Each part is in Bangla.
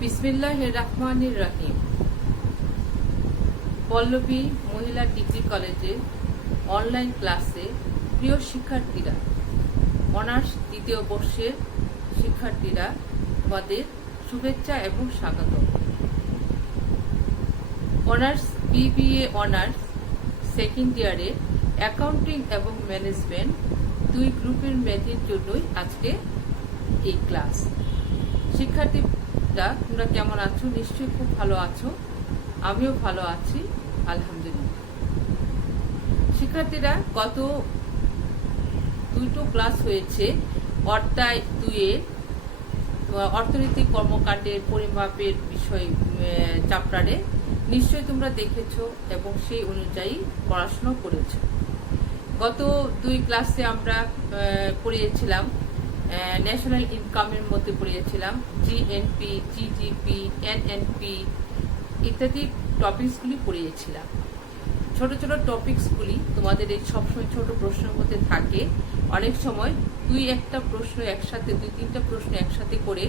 বিসমিল্লাহির রহমানির রহিম। পল্লবী মহিলা ডিগ্রি কলেজে অনলাইন ক্লাসে প্রিয় শিক্ষার্থীরা, অনার্স দ্বিতীয় বর্ষের শিক্ষার্থীরা, তোমাদের শুভেচ্ছা এবং স্বাগত। অনার্স বিবিএ অনার্স সেকেন্ড ইয়ারে অ্যাকাউন্টিং এবং ম্যানেজমেন্ট দুই গ্রুপের মেয়েদের জন্যই আজকে এই ক্লাস। শিক্ষার্থীরা তোমরা কেমন আছো? নিশ্চয়ই খুব ভালো আছো, আমিও ভালো আছি আলহামদুলিল্লাহ। শিক্ষার্থীরা গত দুটো ক্লাস হয়েছে অধ্যায় 2-এর অর্থনৈতিক কর্মকাণ্ডের পরিমাপের বিষয় চ্যাপ্টারে নিশ্চয়ই তোমরা দেখেছো এবং সেই অনুযায়ী পড়াশোনা করেছো। গত দুই ক্লাসে আমরা পড়িয়েছিলাম ন্যাশনাল ইনকামের মধ্যে পড়িয়েছিলাম জিএনপি, জিডিপি, এনএনপি ইত্যাদি টপিকসগুলি পড়িয়েছিলাম। ছোট ছোট টপিকসগুলি তোমাদের এই সবসময় ছোট প্রশ্নের মধ্যে থাকে। অনেক সময় দুই একটা প্রশ্ন একসাথে, দুই তিনটা প্রশ্ন একসাথে করে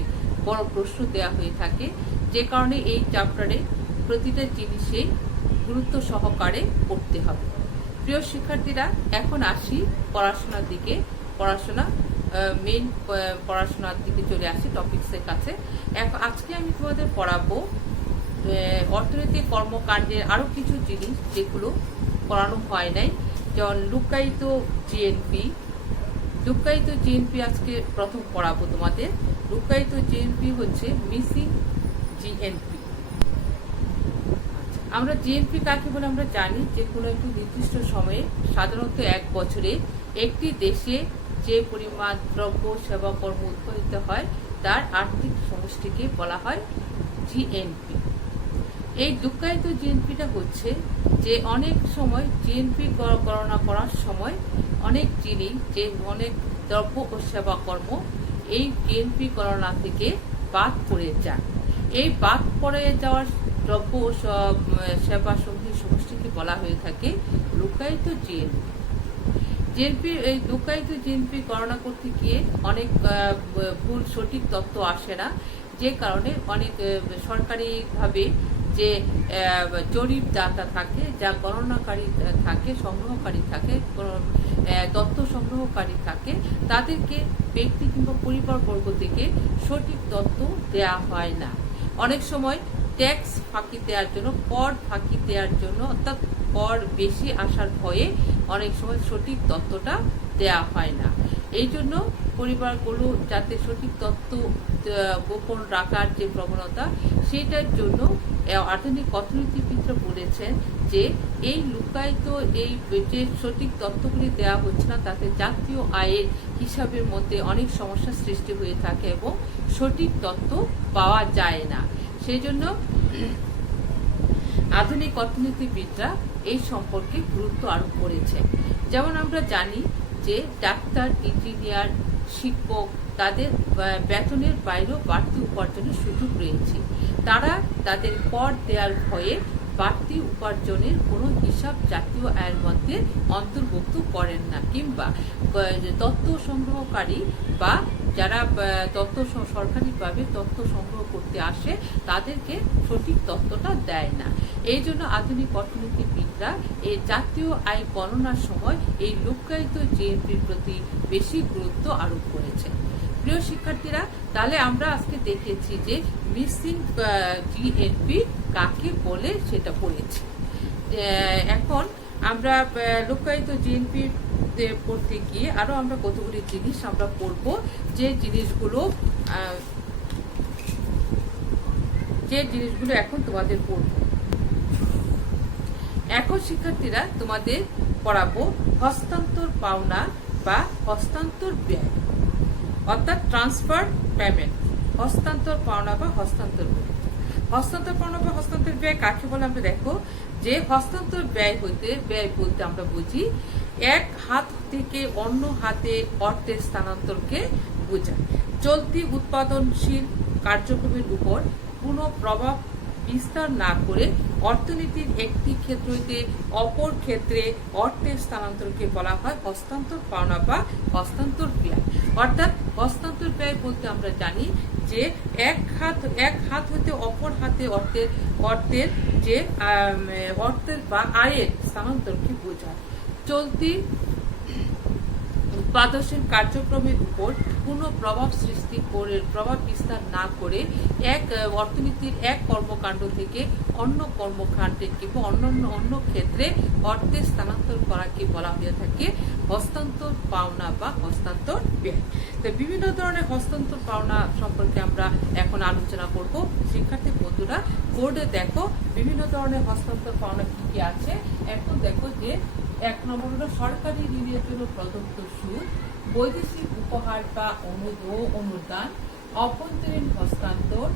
বড় প্রশ্ন দেওয়া হয়ে থাকে, যে কারণে এই চ্যাপ্টারে প্রতিটা জিনিসে গুরুত্ব সহকারে পড়তে হবে। প্রিয় শিক্ষার্থীরা, এখন আসি পড়াশোনার দিকে। মেইন পড়াশোনার দিকে চলে আসি টপিকসের কাছে। আজকে আমি তোমাদের পড়াবো অর্থনৈতিক কর্মকাণ্ডের আরো কিছু জিনিস যেগুলো পড়ানো হয় নাই, যেমন লুকায়িত জিএনপি। লুকায়িত জিএনপি আজকে প্রথম পড়াবো তোমাদের। লুকায়িত জিএনপি হচ্ছে মিসিং জিএনপি। আমরা জিএনপি কাকে বলে আমরা জানি, যে কোনো একটি নির্দিষ্ট সময়ে সাধারণত এক বছরে একটি দেশে যে পরিমাণ দ্রব্য সেবা কর্ম উৎপাদিত হয় তার আর্থিক সমষ্টিকে বলা হয় জিএনপি। এই লুকায়িত জিএনপিটা হচ্ছে যে অনেক সময় জিএনপি গণনা করার সময় অনেক জিনিস, যে অনেক দ্রব্য ও সেবা কর্ম এই জিএনপি গণনা থেকে বাদ পড়ে যায়। এই বাদ পড়ে যাওয়ার দ্রব্য ও সেবা সমূহের সমষ্টিকে বলা হয়ে থাকে লুকায়িত জিএনপি। এই লুকায়িত জিএনপি গণনা করতে গিয়ে অনেক ভুল সঠিক তথ্য আসে না, যে কারণে অনেক সরকারিভাবে যে জরিপদাতা থাকে, যা গণনাকারী থাকে, সংগ্রহকারী থাকে, তথ্য সংগ্রহকারী থাকে, তাদেরকে ব্যক্তি কিংবা পরিবারবর্গ থেকে সঠিক তথ্য দেয়া হয় না। অনেক সময় ট্যাক্স ফাঁকি দেওয়ার জন্য, কর ফাঁকি দেওয়ার জন্য, অর্থাৎ কর বেশি আসার ভয়ে অনেক সময় সঠিক তথ্যটা দেয়া হয় না। এই জন্য পরিবারগুলো যাতে সঠিক তথ্য গোপন রাখার যে প্রবণতা, সেটার জন্য আধুনিক অর্থনীতিবিদরা বলেছেন যে এই লুকায়িত এই যে সঠিক তথ্যগুলি দেওয়া হচ্ছে না, তাতে জাতীয় আয়ের হিসাবের মধ্যে অনেক সমস্যার সৃষ্টি হয়ে থাকে এবং সঠিক তথ্য পাওয়া যায় না। সেই জন্য আধুনিক অর্থনীতিবিদরা এই সম্পর্কে গুরুত্ব আরোপ করেছে। যেমন আমরা জানি যে ডাক্তার, ইঞ্জিনিয়ার, শিক্ষক তাদের বেতনের বাইরেও বাড়তি উপার্জনের সুযোগ রয়েছে। তারা তাদের কর দেওয়ার ভয়ে বাড়তি উপার্জনের কোনো হিসাব জাতীয় আয়ের মধ্যে অন্তর্ভুক্ত করেন না, কিংবা তথ্য সংগ্রহকারী বা যারা সরকারিভাবে তথ্য সংগ্রহ করতে আসে তাদেরকে সঠিক তথ্যটা দেয় না। এই জন্য আধুনিক অর্থনীতিবিদরা এই জাতীয় আয় গণনার সময় এই লুকায়িত জিএনপির প্রতি বেশি গুরুত্ব আরোপ করেছে। প্রিয় শিক্ষার্থীরা, তাহলে আমরা আজকে দেখেছি যে মিসিং জিএনপি কাকে বলে সেটা পড়েছি। এখন আমরা লুকায়িত জিএনপি পড়তে গিয়ে আরো আমরা কতগুলি জিনিস আমরা পড়ব, যে জিনিসগুলো এখন তোমাদের পড়ব। এখন শিক্ষার্থীরা তোমাদের পড়াবো হস্তান্তর পাওনা বা হস্তান্তর ব্যয়, অর্থাৎ ট্রান্সফার পেমেন্ট। হস্তান্তর পাওনা বা হস্তান্তর ব্যয়। হস্তান্তর পাওনা বা হস্তান্তর ব্যয় কাকে বলে আমরা দেখো, যে হস্তান্তর ব্যয় বলতে আমরা বুঝি এক হাত থেকে অন্য হাতে অর্থের স্থানান্তরকে বোঝায়। চলতি উৎপাদনশীল কার্যক্রমের উপর কোনো প্রভাব বিস্তার না করে অর্থনীতির একটি ক্ষেত্র হইতে অপর ক্ষেত্রে অর্থের স্থানান্তরকে বলা হয় হস্তান্তর পাওনা বা হস্তান্তর ব্যয়। অর্থাৎ হস্তান্তর ব্যয় বলতে আমরা জানি যে এক হাত হতে অপর হাতে অর্থের যে অর্থের বা আয়ের স্থানান্তরকে বোঝায়। চলতি উৎপাদনশীল কার্যক্রমের উপর কোনো প্রভাব বিস্তার না করে অর্থনীতির এক কর্মকাণ্ড থেকে অন্য কর্মকাণ্ডে কিংবা অন্য ক্ষেত্রে অর্থের স্থানান্তর করাকে বলা হয়ে থাকে হস্তান্তর পাওনা বা হস্তান্তর ব্যয়। তো বিভিন্ন ধরনের হস্তান্তর পাওনা সম্পর্কে আমরা এখন আলোচনা করব। শিক্ষার্থী বন্ধুরা, বোর্ডে দেখো বিভিন্ন ধরনের হস্তান্তর পাওনা কি কি আছে। এখন দেখো যে 1 নম্বর হলো সরকারি ঋণের জন্য প্রদত্ত সুদ, বৈদেশিক উপহার বা অনুদান, অভ্যন্তরীণ হস্তান্তর,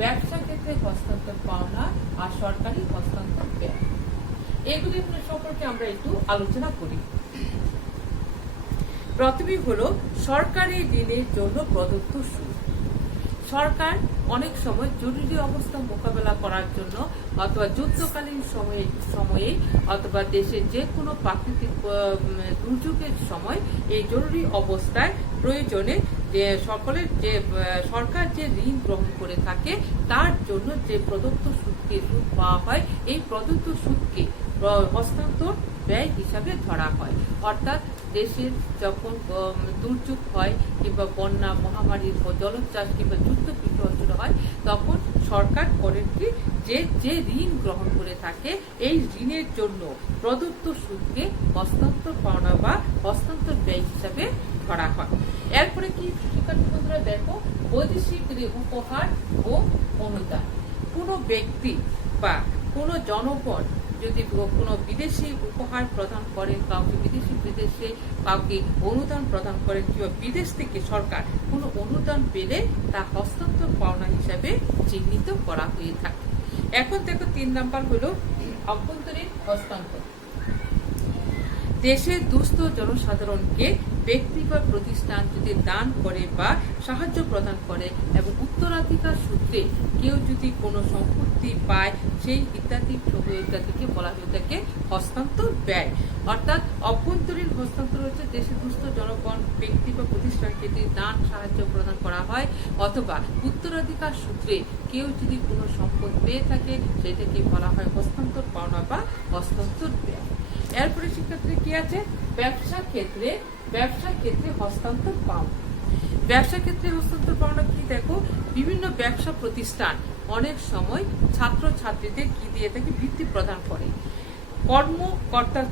ব্যবসা ক্ষেত্রে হস্তান্তর পাওনা আর সরকারি হস্তান্তর ব্যয়। এগুলি সম্পর্কে আমরা একটু আলোচনা করি। প্রথমেই হলো সরকারি ঋণের জন্য প্রদত্ত সুদ। সরকার অনেক সময় জরুরি অবস্থা মোকাবেলা করার জন্য অথবা যুদ্ধকালীন সময়ে অথবা দেশের যে কোনো প্রাকৃতিক দুর্যোগের সময় এই জরুরি অবস্থায় প্রয়োজনে যে সরকার যে ঋণ গ্রহণ করে থাকে তার জন্য যে প্রদত্ত সুদ পাওয়া হয়, এই প্রদত্ত সুদকে হস্তান্তর ব্যয় হিসাবে ধরা হয়। অর্থাৎ দেশের যখন দুর্যোগ হয় কিংবা বন্যা, মহামারী, জলোচ্ছ্বাস কিংবা যুদ্ধ বিধ্বস্ত হয়, তখন সরকার করেন কি যে ঋণ গ্রহণ করে থাকে এই ঋণের জন্য প্রদত্ত সুদকে হস্তান্তর পাওনা বা হস্তান্তর ব্যয় হিসাবে ধরা হয়। এরপরে কি শিক্ষার্থী বন্ধুরা দেখো, বৈদেশিক উপহার ও অনুদান। কোনো ব্যক্তি বা কোনো জনগণ যদি কোনো বিদেশি উপহার প্রদান করেন, কাউকে বিদেশে কাউকে অনুদান প্রদান করেন কিংবা বিদেশ থেকে সরকার কোনো অনুদান পেলে তা হস্তান্তর পাওনা হিসাবে চিহ্নিত করা হয়ে থাকে। এখন দেখো 3 নাম্বার হলো অভ্যন্তরীণ হস্তান্তর। দেশের দুস্থ জনসাধারণকে ব্যক্তি বা প্রতিষ্ঠান যদি দান করে বা সাহায্য প্রদান করে এবং উত্তরাধিকার সূত্রে কেউ যদি কোনো সম্পত্তি পায়, সেই ইত্যাদিকে বলা হয়ে থাকে হস্তান্তর ব্যয়। অর্থাৎ অভ্যন্তরীণ হস্তান্তর হচ্ছে দেশের দুস্থ জনগণ ব্যক্তি বা প্রতিষ্ঠানকে যদি দান সাহায্য প্রদান করা হয় অথবা উত্তরাধিকার সূত্রে কেউ যদি কোনো সম্পদ পেয়ে থাকে, সেটাকে বলা হয় হস্তান্তর পাওনা বা হস্তান্তর ব্যয়। এরপরে শিক্ষার্থী কি আছে, ব্যবসা ক্ষেত্রে হস্তান্তর পাওনা। ব্যবসা ক্ষেত্রে হস্তান্তর পাওনা কি দেখো, বিভিন্ন ব্যবসা প্রতিষ্ঠান অনেক সময় ছাত্রছাত্রীদের কি দিয়ে থাকে, বৃত্তি প্রদান করে,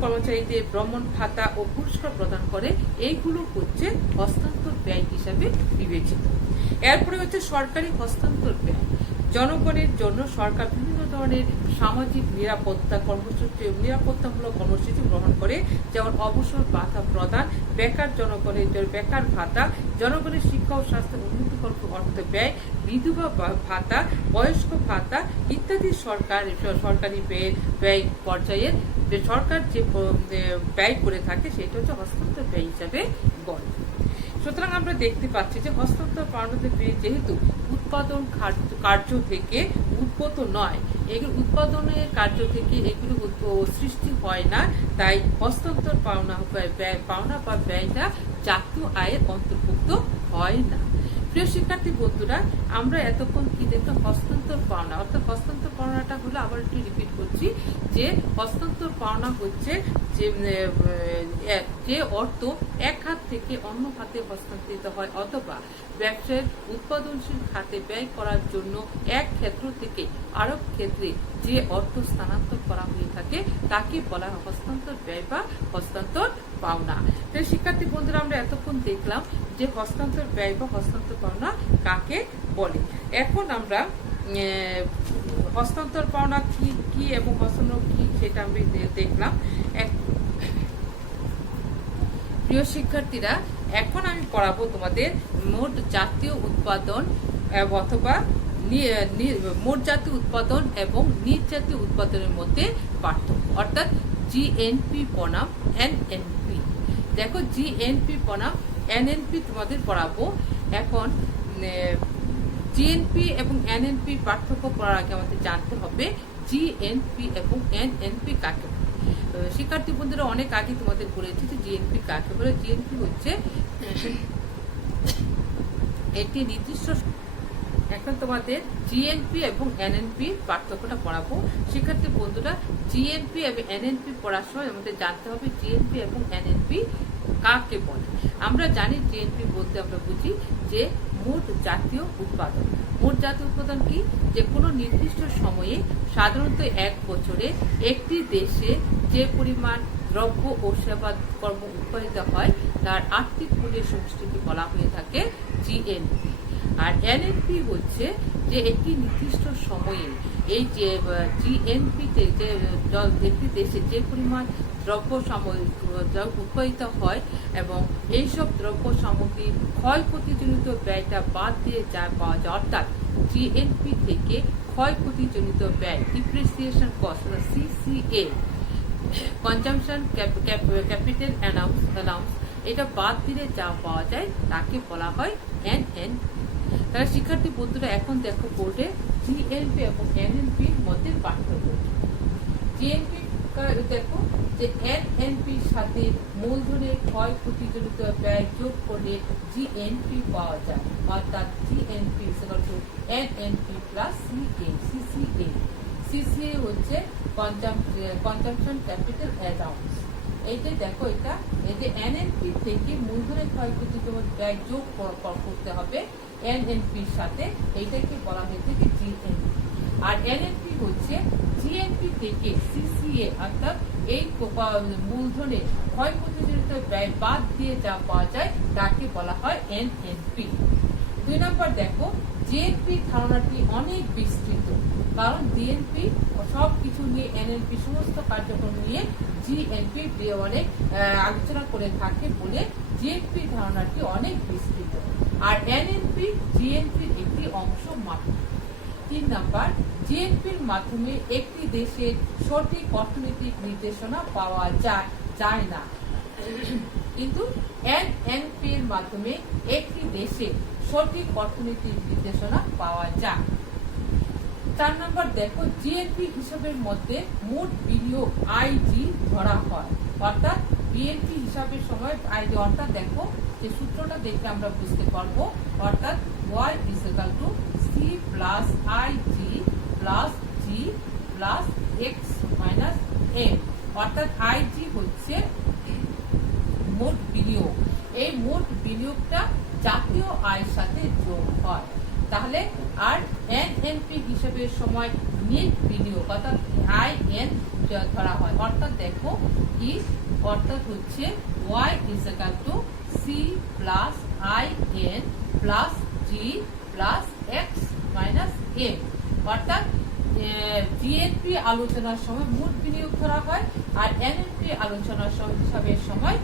কর্মচারীদের ভ্রমণ ভাতা ও পুরস্কার প্রদান করে। এইগুলো হচ্ছে হস্তান্তর ব্যয় হিসাবে বিবেচিত। এরপরে হচ্ছে সরকারি হস্তান্তর ব্যয়। জনগণের জন্য সরকার বিভিন্ন ধরনের সামাজিক নিরাপত্তামূলক কর্মসূচি গ্রহণ করে, যেমন অবসর ভাতা প্রদান, বেকার ভাতা, জনগণের শিক্ষা ও স্বাস্থ্য উন্নতিকল্প অর্থ ব্যয়, বিধবা ভাতা, বয়স্ক ভাতা ইত্যাদি সরকারি ব্যয় পর্যায়ের সরকার যে ব্যয় করে থাকে সেটা হচ্ছে হস্তান্তর ব্যয় হিসাবে বলে। সুতরাং আমরা দেখতে পাচ্ছি যে হস্তান্তর পাওনাতে যেহেতু উৎপাদন কার্য থেকে উদ্ভূত নয়, এগুলো উৎপাদনের কার্য থেকে এগুলো সৃষ্টি হয় না, তাই হস্তান্তর পাওনা বা ব্যয়টা জাতীয় আয়ের অন্তর্ভুক্ত হয় না। প্রিয় শিক্ষার্থী বন্ধুরা, আমরা এতক্ষণ কি দেখলাম, হস্তান্তর পাওনা। অর্থাৎ হস্তান্তর পাওনাটা হলো, আবার একটু রিপিট করছি, যে হস্তান্তর পাওনা হচ্ছে যে অর্থ এক হাত থেকে অন্য খাতে হস্তান্তরিত হয় অথবা ব্যবসায়ের উৎপাদনশীল খাতে ব্যয় করার জন্য এক ক্ষেত্র থেকে আরেক ক্ষেত্রে যে অর্থ স্থানান্তর করা হয়ে থাকে তাকে বলা হয় হস্তান্তর ব্যয় বা হস্তান্তর পাওনা। শিক্ষার্থী বন্ধুরা, আমরা এতক্ষণ দেখলাম যে হস্তান্তর ব্যয় বা হস্তান্তর পাওনা কাকে বলে। এখন আমরা হস্তান্তর পাওনা কি এবং হস্তান্তর কি সেটা আমি দেখলাম। প্রিয় শিক্ষার্থীরা, এখন আমি পড়াবো তোমাদের মোট জাতীয় উৎপাদন অথবা মোট জাতীয় উৎপাদন এবং নিজ জাতীয় উৎপাদনের মধ্যে পার্থক্য, অর্থাৎ জিএনপি বনাম এনএনপি। দেখো, জিএনপি বনাম এনএনপি তোমাদের পড়াবো। এখন জিএনপি এবং এনএনপি পার্থক্য করার আগে আমাদের জানতে হবে জিএনপি এবং এনএনপি কাকে বলে। শিক্ষার্থী বন্ধুরা অনেক আগে তোমাদের বলেছি যে জিএনপি কাকে বলে। জিএনপি হচ্ছে একটি নির্দিষ্ট, এখন তোমাদের জিএনপি এবং এনএনপি পার্থক্যটা পড়াবো। শিক্ষার্থী বন্ধুরা জিএনপি এবং এনএনপি পড়ার সময় আমাদের জানতে হবে জিএনপি এবং এনএনপি কাকে বলে। আমরা জানি জিএনপি বলতে আমরা বুঝি যে মোট জাতীয় উৎপাদন। মোট জাতীয় উৎপাদন কি? যে কোনো নির্দিষ্ট সময়ে সাধারণত এক বছরে একটি দেশে যে পরিমাণ দ্রব্য ও সেবা কর্ম উৎপাদিত হয় তার আর্থিক মূল্যের সমষ্টিকে বলা হয়ে থাকে জিএনপি। আর এনএনপি হচ্ছে যে একটি নির্দিষ্ট সময়ে এই যে জিএনপিতে যে একটি দেশে যে পরিমাণ দ্রব্য উৎপাদিত হয় এবং এইসব দ্রব্য সামগ্রী ক্ষয়ক্ষতিজনিত ব্যয়টা বাদ দিয়ে যা পাওয়া যায়, অর্থাৎ জিএনপি থেকে ক্ষয়ক্ষতিজনিত ব্যয় depreciation cost CCA, consumption capital allowance, এটা বাদ দিলে যা পাওয়া যায় তাকে বলা হয় এনএনপি। তাহলে শিক্ষার্থী বন্ধুরা এখন দেখো বোর্ডে জিএনপি এবং এনএনপির মধ্যে পার্থক্য। জিএনপি দেখো যে এনএনপির সাথে মূলধনের ক্ষয়ক্ষতিজনিত ব্যয় যোগ করলে জিএনপি পাওয়া যায়, অর্থাৎ GNP NNP plus CCA. CCA হচ্ছে কনজাম্পশন ক্যাপিটাল অ্যালাউন্স। এইটা দেখো এটা এনএনপি থেকে মূলধনের ক্ষয়ক্ষতিজনিত ব্যয় যোগ করতে হবে এনএনপির সাথে, এইটাকে বলা হয়ে থাকে জিএনপি। আর এনএনপি হচ্ছে জিএনপি থেকে সিসিএ, অর্থাৎ এই মূলধনের ক্ষয়ক্ষতিজনিত ব্যয় বাদ দিয়ে যা পাওয়া যায় তাকে বলা হয় এনএনপি। 2 নম্বর দেখো জিএনপি ধারণাটি অনেক বিস্তৃত, কারণ জিএনপি সবকিছু নিয়ে এনএনপি সমস্ত কার্যক্রম নিয়ে জিএনপি অনেক আলোচনা করে থাকে বলে জিএনপি ধারণাটি অনেক বিস্তৃত। আর এনএনপি জিএনপির একটি অংশ মাত্র। 3 নম্বর জিএনপির মাধ্যমে একটি দেশের সঠিক অর্থনৈতিক নির্দেশনা পাওয়া যায় না, কিন্তু এনএনপির মাধ্যমে একটি দেশের সঠিক অর্থনৈতিক নির্দেশনা পাওয়া যায়। 4 নম্বর দেখো জিএনপি হিসাবের মধ্যে মোট বিনিয়োগ আইজি ধরা হয়, অর্থাৎ বিএনপি হিসাবের সময় আইজি, অর্থাৎ দেখো যে সূত্রটা দেখে আমরা বুঝতে পারবো, অর্থাৎ y = c plus IG plus G plus X minus M, অর্থাৎ আইজি হচ্ছে মোট বিনিয়োগ। এই মোট বিনিয়োগটা জাতীয় আয়ের সাথে যোগ হয়। তাহলে আর এনএনপি হিসাবের সময় নেট বিনিয়োগ অর্থাৎ আইএন ধরা হয়, অর্থাৎ দেখো কি, অর্থাৎ হচ্ছে y = c plus IN plus G plus X minus M, অর্থাৎ জিএনপি আলোচনার সময় মোট বিনিয়োগ ধরা হয় আর এনএনপি আলোচনার হিসাবের সময়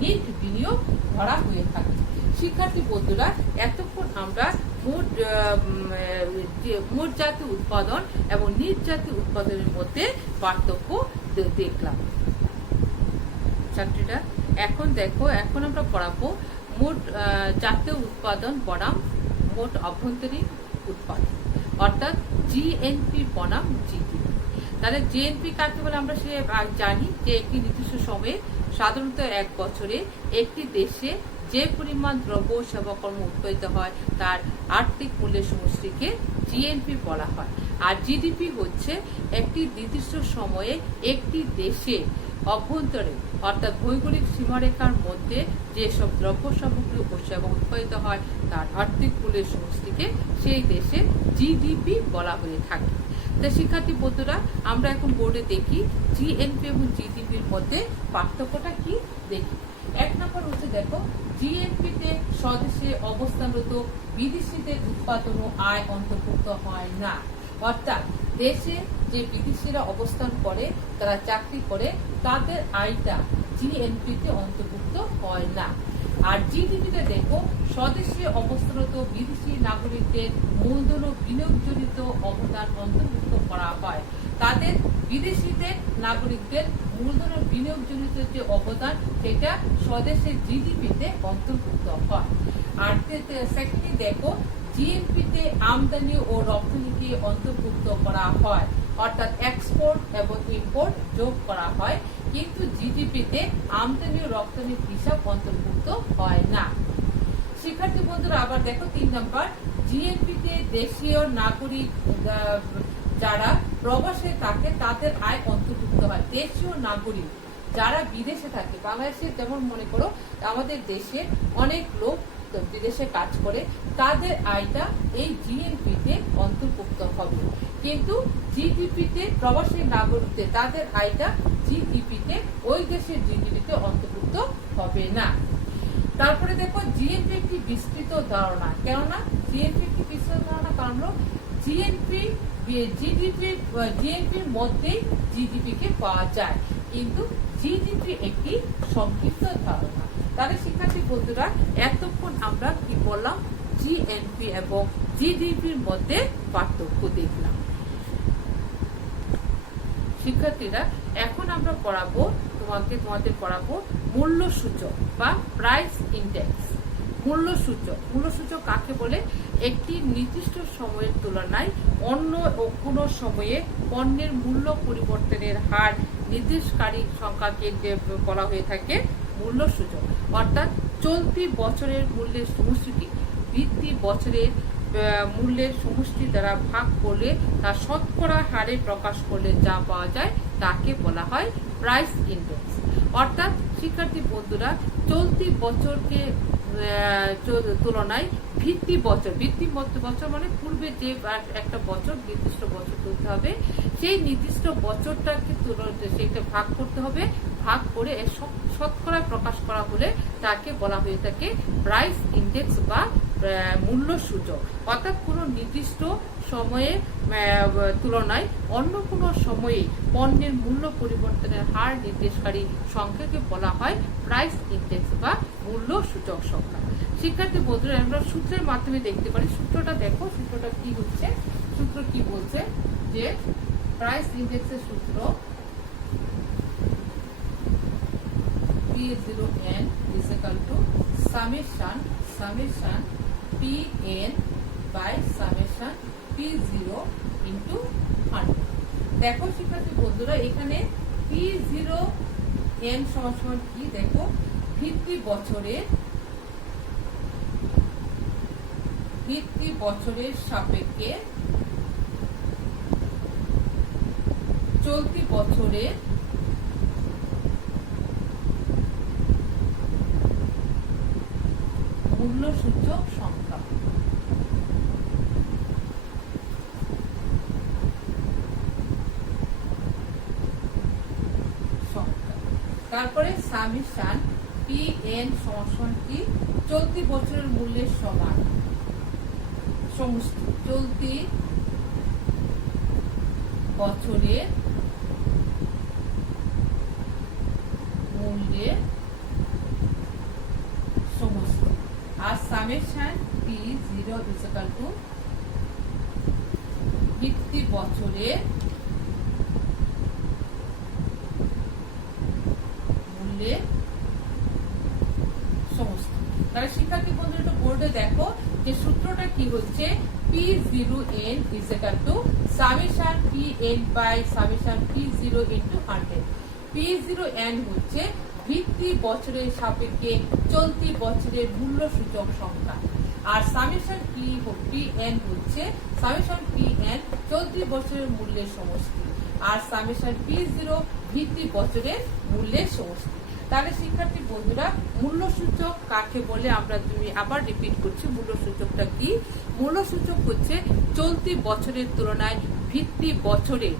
নেট বিনিয়োগ ধরা হয়ে থাকে। শিক্ষার্থী বন্ধুরা এতক্ষণ আমরা মোট জাতীয় উৎপাদন এবং নিট জাতীয় উৎপাদনের মধ্যে পার্থক্য দেখলাম। ছাত্রীরা এখন দেখো, এখন আমরা পড়াবো মোট জাতীয় উৎপাদন বনাম মোট অভ্যন্তরীণ উৎপাদন, অর্থাৎ জিএনপি বনাম জিডিপি। তাহলে জিএনপি কাকে বলে আমরা সে জানি যে একটি নির্দিষ্ট সময়ে সাধারণত এক বছরে একটি দেশে যে পরিমাণ দ্রব্য সেবাকর্ম উৎপাদিত হয় তার আর্থিক মূল্যের সমষ্টিকে জিএনপি বলা হয়। আর জিডিপি হচ্ছে একটি নির্দিষ্ট সময়ে একটি দেশে অভ্যন্তরে অর্থাৎ ভৌগোলিক সীমারেখার মধ্যে যেসব দ্রব্য সামগ্রী ও সেবা উৎপাদিত হয় তার আর্থিক মূল্যের সমষ্টিকে সেই দেশে জিডিপি বলা হয়ে থাকে। তাই শিক্ষার্থী বন্ধুরা আমরা এখন বোর্ডে দেখি জিএনপি এবং জিডিপির মধ্যে পার্থক্যটা কি দেখি। 1 নম্বর হচ্ছে দেখো জিএনপিতে স্বদেশে অবস্থানরত বিদেশিদের উৎপাদন ও আয় অন্তর্ভুক্ত হয় না, অর্থাৎ দেশে যে বিদেশিরা অবস্থান করে তারা চাকরি করে তাদের আয়টা জিএনপিতে অন্তর্ভুক্ত হয় না। আর জিডিপিতে দেখো স্বদেশে অবস্থানরত বিদেশি নাগরিকদের মূলধন ও বিনিয়োগজনিত অবদান অন্তর্ভুক্ত করা হয়, তাদের বিদেশিদের নাগরিকদের মূলধন ও বিনিয়োগজনিত যে অবদান সেটা স্বদেশের জিডিপিতে অন্তর্ভুক্ত হয়। আর সেকেন্ডলি দেখো জিএনপিতে আমদানি ও রপ্তানিকে অন্তর্ভুক্ত করা হয়, অর্থাৎ এক্সপোর্ট এবং ইম্পোর্ট যোগ করা হয়, কিন্তু জিডিপিতে আমদানি ও রপ্তানির হিসাব অন্তর্ভুক্ত হয় না। শিক্ষার্থী বন্ধুরা আবার দেখো 3 নম্বর, জিএনপিতে দেশীয় নাগরিক যারা প্রবাসে থাকে তাদের আয় অন্তর্ভুক্ত হয়। দেশীয় নাগরিক যারা বিদেশে থাকে, বাংলাদেশে যেমন মনে করো আমাদের দেশে অনেক লোক বিদেশে কাজ করে, তাদের আয়টা এই জিএনপিতে অন্তর্ভুক্ত হবে, কিন্তু জিডিপিতে প্রবাসী নাগরিকদের তাদের আয়টা জিডিপিতে ওই দেশের জিডিপিতে অন্তর্ভুক্ত হবে না। তারপরে দেখো জিএনপি একটি বিস্তৃত ধারণা, কেননা জিএনপি একটি বিস্তৃত ধারণা কারণ জিএনপির মধ্যেই জিডিপি কে পাওয়া যায়, কিন্তু জিডিপি একটি সংক্ষিপ্ত ধারণা। তাহলে শিক্ষার্থী বন্ধুরা এতক্ষণ আমরা কি বললাম, জিএনপি এবং জিডিপির মধ্যে পার্থক্য দেখলাম। শিক্ষার্থীরা এখন আমরা তোমাদের পড়াবো মূল্য সূচক বা প্রাইস ইন্ডেক্স। মূল্য সূচক কাকে বলে? একটি নির্দিষ্ট সময়ের তুলনায় অন্য কোনো সময়ে পণ্যের মূল্য পরিবর্তনের হার নির্দেশকারী সংখ্যাকে বলা হয়ে থাকে মূল্য সূচক। অর্থাৎ চলতি বছরের মূল্যের সমষ্টিকে ভিত্তি বছরের মূল্যের সমষ্টি দ্বারা ভাগ করলে তা শতকরা হারে প্রকাশ করলে যা পাওয়া যায় তাকে বলা হয় প্রাইস ইন্ডেক্স। অর্থাৎ শিক্ষার্থী বন্ধুরা চলতি বছরকে তুলনায় ভিত্তি বছর মানে পূর্বে যে একটা বছর নির্দিষ্ট বছর তুলতে হবে, সেই নির্দিষ্ট বছরটাকে সেইটা ভাগ করতে হবে, ভাগ করে শতকরা প্রকাশ করা হলে তাকে বলা হয়ে থাকে প্রাইস ইন্ডেক্স বা মূল্য সূচক। অর্থাৎ কোনো নির্দিষ্ট সময়ে তুলনায় অন্য কোনো সময়ে পণ্যের মূল্য পরিবর্তনের হার নির্দেশকারী সংখ্যাকে বলা হয় প্রাইস ইন্ডেক্স বা মূল্য সূচক সংখ্যা। শিক্ষার্থী বন্ধুরা আমরা সূত্রের মাধ্যমে দেখতে পারি। সূত্রটা দেখো, সূত্রটা কি হচ্ছে, সূত্র কি বলছে যে প্রাইস ইন্ডেক্সের সূত্র P0n is equal to summation Pn by summation P0 into 100। দেখো শিক্ষার্থী বন্ধুরা এখানে P0n সমান কি, দেখো ভিত্তি বছরের সাপেক্ষে চলতি বছরের মূল্য সূচক সংখ্যা। তারপরে সামেশন Pn সমান কি, চলতি বছরের মূল্যের সমান সমষ্টি, চলতি বছরের মূল্যের সমষ্টি। আর summation P0 is equal to ভিত্তি বছরের মূল্যের সমষ্টি। তাহলে শিক্ষার্থী বন্ধুরা একটু বোর্ডে দেখো যে সূত্রটা কি হচ্ছে, P0n is equal to summation Pn by summation P0 into 100। P0n হচ্ছে ভিত্তি বছরের সাপেক্ষে চলতি বছরের মূল্য সূচক সংখ্যা, আর সামেশন Pn হচ্ছে সামেশন Pn চলতি বছরের মূল্যের সমষ্টি, আর সামেশন P0 ভিত্তি বছরের মূল্যের সমষ্টি। তাহলে শিক্ষার্থী বন্ধুরা মূল্য সূচক কাকে বলে আমরা আবার রিপিট করছি, মূল্য সূচকটা কি? মূল্য সূচক হচ্ছে চলতি বছরের তুলনায় ভিত্তি বছরে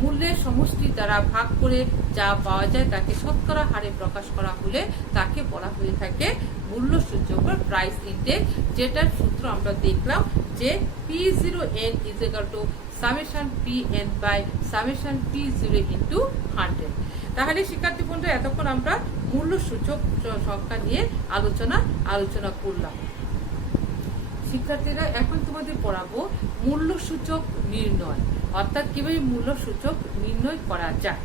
মূল্যের সমষ্টি দ্বারা ভাগ করে যা পাওয়া যায় তাকে শতকরা হারে প্রকাশ করা হলে তাকে বলা হয়ে থাকে মূল্য সূচক বা প্রাইস ইন্ডেক্স, যেটার সূত্র আমরা দেখলাম যে P0n is equal to summation Pn by summation P0 into 100। তাহলে শিক্ষার্থী বন্ধুরা এতক্ষণ আমরা মূল্য সূচক সংখ্যা নিয়ে আলোচনা করলাম। শিক্ষার্থীরা এখন তোমাদের পড়াবো মূল্য সূচক নির্ণয়, অর্থাৎ কিভাবে মূল্য সূচক নির্ণয় করা যায়।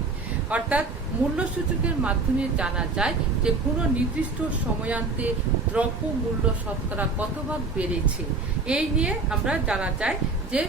অর্থাৎ মূল্য সূচকের মাধ্যমে জানা যায় যে কোনো নির্দিষ্ট সময়ান্তে দ্রব্য মূল্য শতকরা কত ভাগ বেড়েছে। এই নিয়ে আমরা জানা যায় যে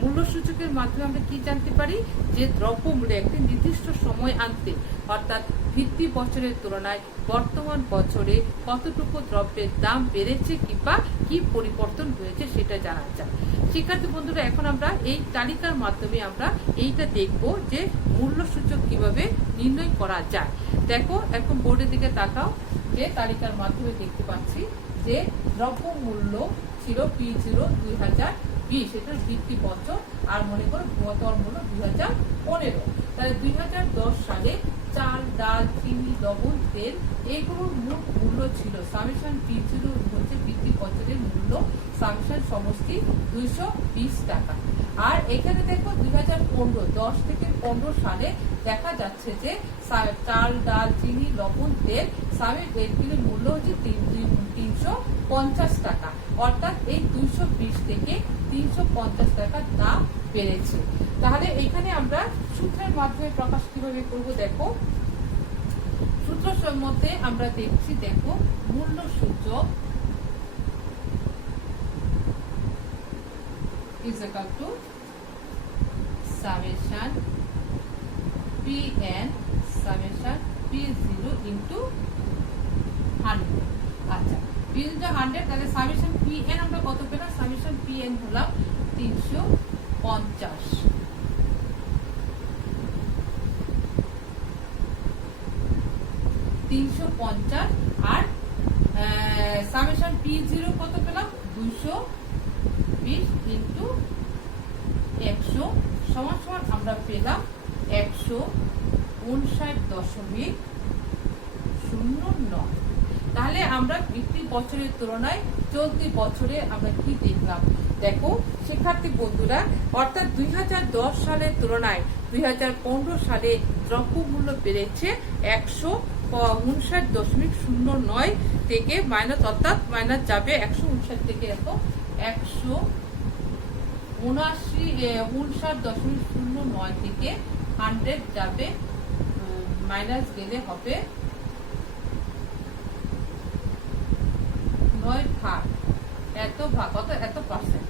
মূল্য সূচকের মাধ্যমে আমরা কি জানতে পারি যে দ্রব্য মূল্য একটি নির্দিষ্ট সময় আনতে অর্থাৎ ভিত্তি বছরের তুলনায় বর্তমান বছরে কতটুকু দ্রব্যের দাম বেড়েছে কিংবা কি পরিবর্তন হয়েছে সেটা জানা যায়। শিক্ষার্থী বন্ধুরা, এখন আমরা এই তালিকার মাধ্যমে আমরা এইটা দেখব যে মূল্য সূচক কিভাবে নির্ণয় করা যায়। দেখো, এখন বোর্ডের দিকে তাকাও, যে তালিকার মাধ্যমে দেখতে পাচ্ছি যে দ্রব্য মূল্য ছিল P0 2020, এটার ভিত্তি বছর, আর মনে করো বর্তমান মূল্য 2015। তাহলে 2010 সালে চাল, ডাল, চিনি, লবণ, তেল এগুলোর মোট মূল্য ছিল সামেশন P0 হচ্ছে ভিত্তি বছরের মূল্য সামেশন সমষ্টি 220 টাকা। আর এখানে দেখো 2015 থেকে 15 সালে দেখা যাচ্ছে যে চাল, ডাল, চিনি, লবণ, তেল এগুলির মূল্য হচ্ছে 350 টাকা। অর্থাৎ এই 220 থেকে 350 টাকার দাম বেড়েছে। তাহলে এখানে আমরা সূত্রের মাধ্যমে প্রকাশ কিভাবে করব, দেখো সূত্রের মধ্যে আমরা দেখছি, দেখো মূল্য সূচক is equal to summation Pn summation P0 into 100। আচ্ছা, P0 100, তাহলে সামেশন Pn আমরা কত পেলাম? সামেশন Pn হলাম 350। আর সামেশন P0 কত পেলাম? 220 ইন্টু 100 সমান সমান আমরা পেলাম 159.09। তাহলে আমরা ভিত্তি বছরের তুলনায় চলতি বছরে আমরা কি দেখলাম? দেখো শিক্ষার্থী বন্ধুরা, অর্থাৎ 2010 সালের তুলনায় 2015 সালে দ্রব্য মূল্য বেড়েছে 159.09 থেকে মাইনাস, অর্থাৎ মাইনাস যাবে 159 থেকে এত 159.09 থেকে 100 যাবে, মাইনাস গেলে হবে 9 ভাগ, এত ভাগ এত পার্সেন্ট।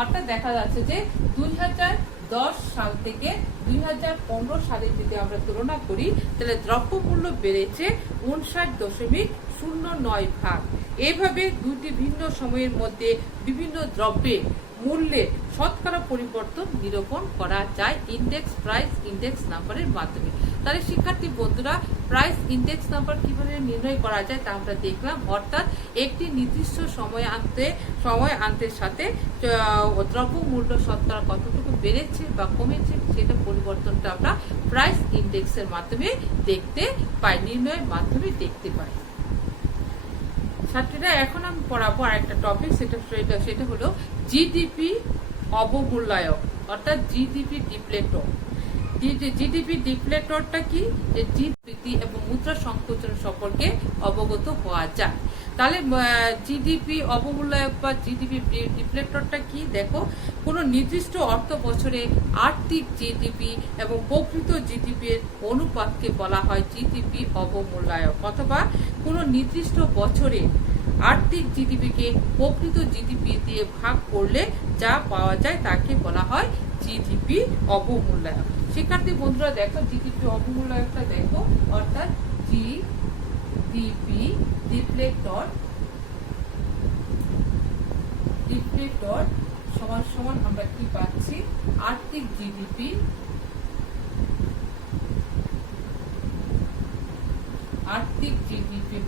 অর্থাৎ দেখা যাচ্ছে যে 2010 সাল থেকে 2015 সালে যদি আমরা তুলনা করি তাহলে দ্রব্য মূল্য বেড়েছে 59.09 ভাগ। এভাবে দুটি ভিন্ন সময়ের মধ্যে বিভিন্ন দ্রব্যের মূল্যে শতকরা পরিবর্তন নিরূপণ করা যায় ইন্ডেক্স প্রাইস ইন্ডেক্স নাম্বারের মাধ্যমে। তাহলে শিক্ষার্থী বন্ধুরা, প্রাইস ইন্ডেক্স নাম্বার কিভাবে নির্ণয় করা যায় তা আমরা দেখলাম। অর্থাৎ একটি নির্দিষ্ট সময় আন্তের সাথে দ্রব্য মূল্য শতকরা কতটুকু বেড়েছে বা কমেছে সেটা পরিবর্তনটা আমরা প্রাইস ইন্ডেক্সের মাধ্যমে দেখতে পাই, নির্ণয়ের মাধ্যমে দেখতে পাই। ছাত্রীরা, এখন আমি পড়াবো আরেকটা টপিক, সেটা হলো জিডিপি অবমূল্যায়ন, অর্থাৎ জিডিপি ডিপ্লেটর। জিডিপি ডিপ্লেটরটা কি? যে জিডিপি এবং মুদ্রা সংকোচন সম্পর্কে অবগত হওয়া যায়। তাহলে জিডিপি অবমূল্যায়ন বা জিডিপি ডিপ্লেটরটা কি? দেখো, কোনো নির্দিষ্ট অর্থ বছরে আর্থিক জিডিপি এবং প্রকৃত জিডিপির অনুপাতকে বলা হয় জিডিপি অবমূল্যায়ন, অথবা কোনো নির্দিষ্ট বছরে আর্থিক জিডিপিকে প্রকৃত জিডিপি দিয়ে ভাগ করলে যা পাওয়া যায় তাকে বলা হয় জিডিপি অবমূল্যায়ন। শিক্ষার্থী বন্ধুরা দেখো, জিডিপি অবমূল্যায়নটা দেখো, অর্থাৎ জিডিপি ডিপ্লেটর সমান সমান আমরা কি পাচ্ছি? আর্থিক জিডিপি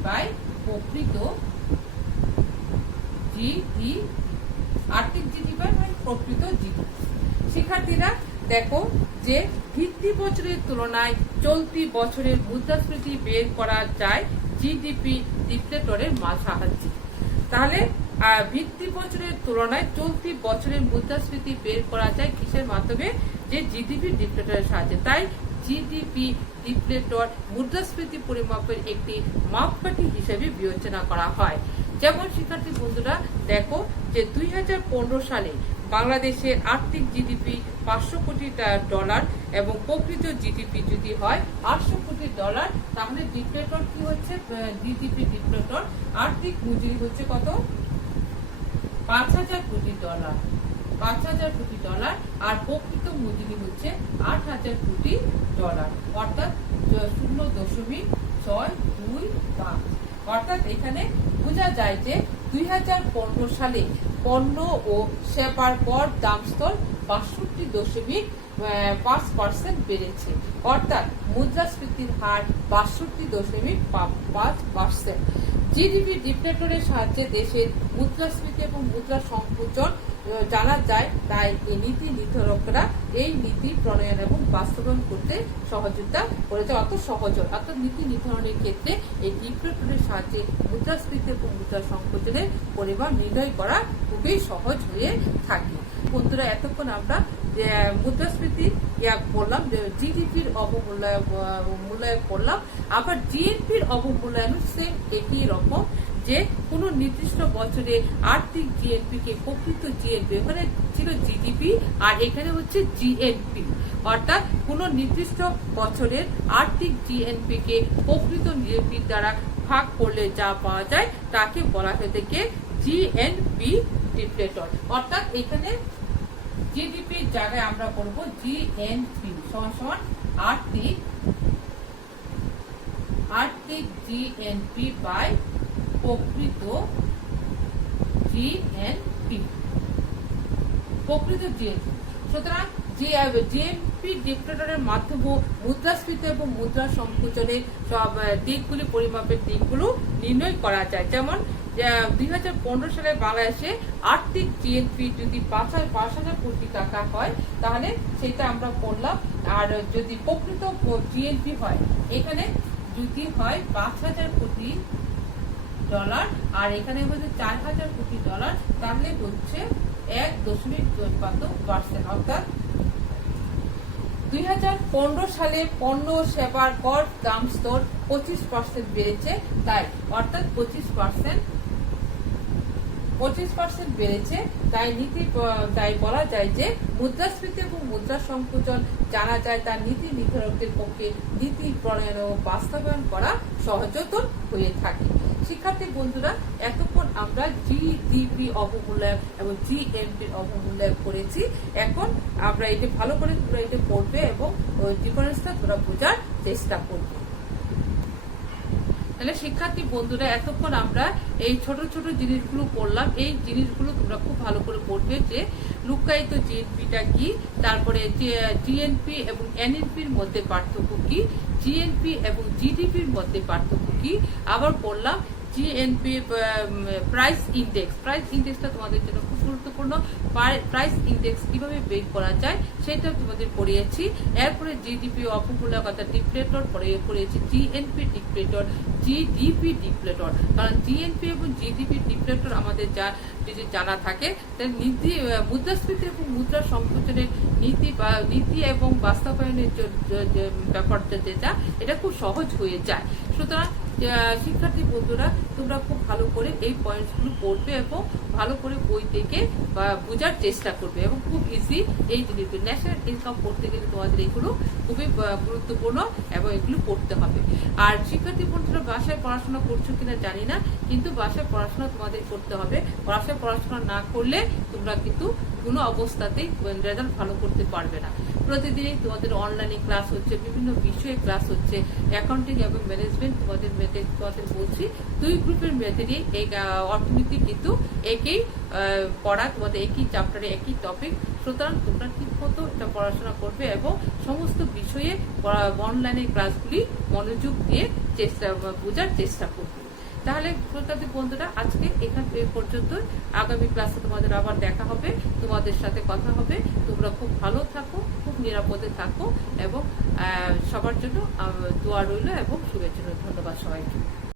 বাই প্রকৃত জিডি, আর্থিক জিডিপি বাই প্রকৃত জিডিপি। শিক্ষার্থীরা দেখো, যে ভিত্তি বছরের তুলনায় চলতি বছরের মুদ্রাস্ফীতি বের করা যায় জিডিপি ডিপ্লেটরের সাহায্যে। তাহলে ভিত্তি বছরের তুলনায় চলতি বছরের মুদ্রাস্ফীতি বের করা যায় কিসের মাধ্যমে? যে জিডিপি ডিপ্লেটরের সাহায্যে। তাই জিডিপি ডিপ্লেটর মুদ্রাস্ফীতি পরিমাপের একটি মাপকাঠি হিসেবে বিবেচনা করা হয়। যেমন শিক্ষার্থী বন্ধুরা দেখো যে 2015 সালে বাংলাদেশের আর্থিক জিডিপি 500 কোটি ডলার এবং প্রকৃত জিডিপি যদি হয় 800 কোটি ডলার, তাহলে ডিপ্লেটর কি হচ্ছে, জিডিপি ডিপ্লেটর আর্থিক মজুরি হচ্ছে কত, 5000 কোটি ডলার, 5000 কোটি ডলার, আর প্রকৃত মজুরি হচ্ছে 8000 কোটি ডলার, অর্থাৎ 0.625। অর্থাৎ এখানে বোঝা যায় যে 2015 সালে পণ্য ও সেবার গড় দাম স্তর 62.5% বেড়েছে, অর্থাৎ মুদ্রাস্ফীতির হার 62.5%। জিডিপি ডিপ্লেটরের সাহায্যে দেশের মুদ্রাস্ফীতি এবং মুদ্রা সংকোচন জানা যায়, তাই এই নীতি নির্ধারকরা এই নীতি প্রণয়ন এবং বাস্তবায়ন করতে সহযোগিতা করেছে। অর্থাৎ নীতি নির্ধারণের ক্ষেত্রে এই ডিপ্লেটরের সাহায্যে মুদ্রাস্ফীতি এবং মুদ্রা সংকোচনের পরিমাণ নির্ণয় করা খুবই সহজ হয়ে থাকে। বন্ধুরা এতক্ষণ আমরা মুদ্রাস্ফীতি বললাম, জিডিপির অবমূল্যায়ন করলাম, আবার জিএনপির অবমূল্যায়ন সেম একই রকম, যে কোন নির্দিষ্ট বছরে আর্থিক জিএনপি কে প্রকৃত জিএনপি, এখানে ছিল জিডিপি আর এখানে হচ্ছে জিএনপি, অর্থাৎ কোন নির্দিষ্ট বছরের আর্থিক জিএনপি কে প্রকৃত জিএনপি দ্বারা ভাগ করলে যা পাওয়া যায় তাকে বলা হয়ে থাকে জিএনপি ডিপ্লেটর। অর্থাৎ এখানে জিডিপির জায়গায় আমরা করব জিএনপি সমান আর্থিক জিএনপি বাই প্রকৃত জিএনপি। সুতরাং জিএনপি ডিপ্লেটরের মাধ্যমে মুদ্রাস্ফীতি এবং মুদ্রা সংকোচনের সব দিকগুলি, পরিমাপের দিকগুলো নির্ণয় করা যায়। যেমন 2015 সালে বাংলাদেশে আর্থিক জিএনপি যদি 5,000 কোটি টাকা হয় তাহলে সেটা আমরা করলাম, আর যদি প্রকৃত জিএনপি হয় এখানে যদি হয় 5,000 কোটি ডলার আর এখানে হচ্ছে 4,000 কোটি ডলার, তাহলে হচ্ছে 1.2%। অর্থাৎ 2015 সালে পণ্য ও সেবার গড় দাম স্তর 25% বেড়েছে, তাই অর্থাৎ 25% বেড়েছে, তাই বলা যায় যে মুদ্রাস্ফীতি এবং মুদ্রা সংকোচন জানা যায়, তার নীতি নির্ধারকদের পক্ষে নীতি প্রণয়ন ও বাস্তবায়ন করা সহজতর হয়ে থাকে। শিক্ষার্থী বন্ধুরা এতক্ষণ আমরা জিডিপি অবমূল্যায়ন এবং জিএনপির অবমূল্যায়ন করেছি, এখন আমরা এটা ভালো করে তোমরা এটা পড়বে এবং ডিফারেন্সটা তোমরা বোঝার চেষ্টা করবে। তাহলে শিক্ষার্থী বন্ধুরা এতক্ষণ আমরা এই ছোট ছোট জিনিসগুলো পড়লাম, এই জিনিসগুলো তোমরা খুব ভালো করে পড়বে যে লুকায়িত জিএনপিটা কি, তারপরে জিএনপি এবং এনএনপির মধ্যে পার্থক্য কি, জিএনপি এবং জিডিপির মধ্যে পার্থক্য কি, আবার পড়লাম জিএনপি প্রাইস ইন্ডেক্সটা তোমাদের জন্য খুব গুরুত্বপূর্ণ। প্রাইস ইন্ডেক্স কিভাবে বের করা যায় সেটা তোমাদের পড়িয়েছি। এরপরে জিডিপি অবমূল্যায়ন কথা ডিপ্লেটর পড়িয়েছি, জিএনপি ডিপ্লেটর, জিডিপি ডিপ্লেটর। কারণ জিএনপি এবং জিডিপি ডিপ্লেটর আমাদের যদি জানা থাকে তাহলে মুদ্রাস্ফীতি এবং মুদ্রা সংকোচনের নীতি এবং বাস্তবায়নের ব্যাপারটা যেটা এটা খুব সহজ হয়ে যায়। সুতরাং শিক্ষার্থী বন্ধুরা তোমরা খুব ভালো করে এই পয়েন্টসগুলো পড়বে এবং ভালো করে বই থেকে বোঝার চেষ্টা করবে এবং খুব ইজি এই জিনিসগুলো। ন্যাশনাল ইনকাম পড়তে গেলে তোমাদের এগুলো খুবই গুরুত্বপূর্ণ এবং এগুলো পড়তে হবে। আর শিক্ষার্থী বন্ধুরা বাসায় পড়াশোনা করছো কিনা জানি না, কিন্তু বাসায় পড়াশোনা তোমাদের করতে হবে। বাসায় পড়াশোনা না করলে তোমরা কিন্তু কোনো অবস্থাতেই রেজাল্ট ভালো করতে পারবে না। প্রতিদিনই তোমাদের অনলাইনে ক্লাস হচ্ছে, বিভিন্ন বিষয়ে ক্লাস হচ্ছে, অ্যাকাউন্টিং এবং ম্যানেজমেন্ট তোমাদের বলছি, দুই গ্রুপের মেয়েদেরই এই অর্থনীতি কিন্তু একই পড়া, তোমাদের একই চ্যাপ্টারে একই টপিক। সুতরাং তোমরা ঠিক মতো এটা পড়াশোনা করবে এবং সমস্ত বিষয়ে অনলাইনে ক্লাসগুলি মনোযোগ দিয়ে বোঝার চেষ্টা করবে। তাহলে শ্রোতাদি বন্ধুরা আজকে এখান পর্যন্ত, আগামী ক্লাসে তোমাদের আবার দেখা হবে, তোমাদের সাথে কথা হবে। তোমরা খুব ভালো থাকো, খুব নিরাপদে থাকো এবং সবার জন্য দোয়া রইল এবং শুভেচ্ছা। ধন্যবাদ সবাইকে।